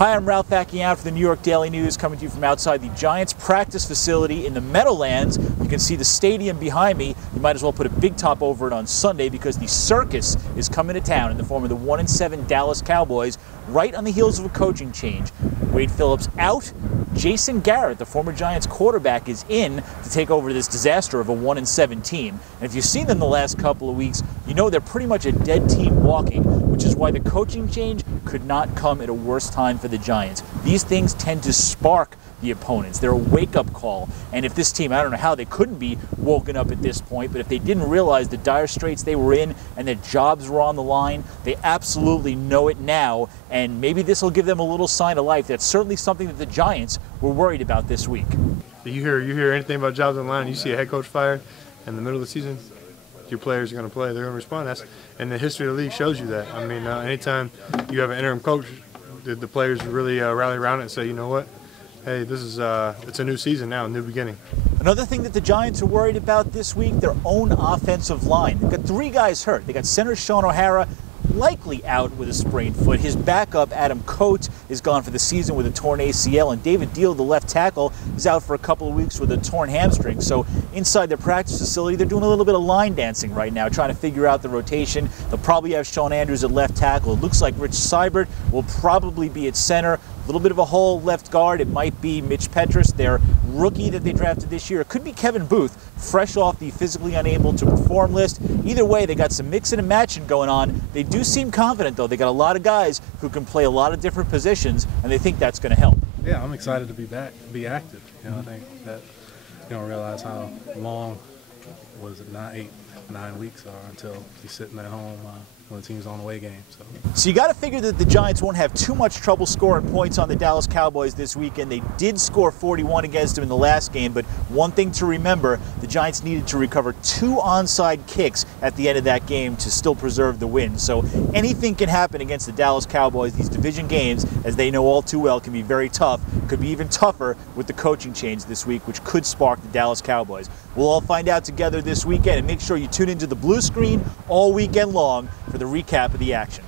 Hi, I'm Vacchiano for the New York Daily News, coming to you from outside the Giants practice facility in the Meadowlands. You can see the stadium behind me. You might as well put a big top over it on Sunday because the circus is coming to town in the form of the 1-7 Dallas Cowboys, right on the heels of a coaching change. Wade Phillips out. Jason Garrett, the former Giants quarterback, is in to take over this disaster of a 1-7 team. And if you've seen them the last couple of weeks, you know they're pretty much a dead team walking, which is why the coaching change could not come at a worse time for the Giants. These things tend to spark the opponents. They're a wake-up call. And if this team, I don't know how they couldn't be woken up at this point, but if they didn't realize the dire straits they were in and their jobs were on the line, they absolutely know it now. And maybe this will give them a little sign of life. That's certainly something that the Giants were worried about this week. You hear anything about jobs on the line, you see a head coach fired in the middle of the season, your players are going to play. They're going to respond. And the history of the league shows you that. I mean, anytime you have an interim coach, the players really rally around it and say, you know what? Hey, this is it's a new season now, a new beginning. Another thing that the Giants are worried about this week, their own offensive line. They've got 3 guys hurt. They got center Sean O'Hara, likely out with a sprained foot. His backup, Adam Coates, is gone for the season with a torn ACL, and David Deal, the left tackle, is out for a couple of weeks with a torn hamstring. So inside their practice facility, they're doing a little bit of line dancing right now, trying to figure out the rotation. They'll probably have Sean Andrews at left tackle. It looks like Rich Seibert will probably be at center. A little bit of a hole left guard. It might be Mitch Petrus, their rookie that they drafted this year. It could be Kevin Booth, fresh off the physically unable to perform list. Either way, they got some mixing and matching going on. They do seem confident, though. They got a lot of guys who can play a lot of different positions, and they think that's going to help. Yeah, I'm excited to be back, be active. You know, I think that you don't realize how long, was it, 9 weeks are until you're sitting at home when the team's on the away game. So you got to figure that the Giants won't have too much trouble scoring points on the Dallas Cowboys this weekend. They did score 41 against them in the last game, but one thing to remember, the Giants needed to recover 2 onside kicks at the end of that game to still preserve the win. So anything can happen against the Dallas Cowboys. These division games, as they know all too well, can be very tough. Could be even tougher with the coaching change this week, which could spark the Dallas Cowboys. We'll all find out together this weekend, and make sure you tune into the blue screen all weekend long for the recap of the action.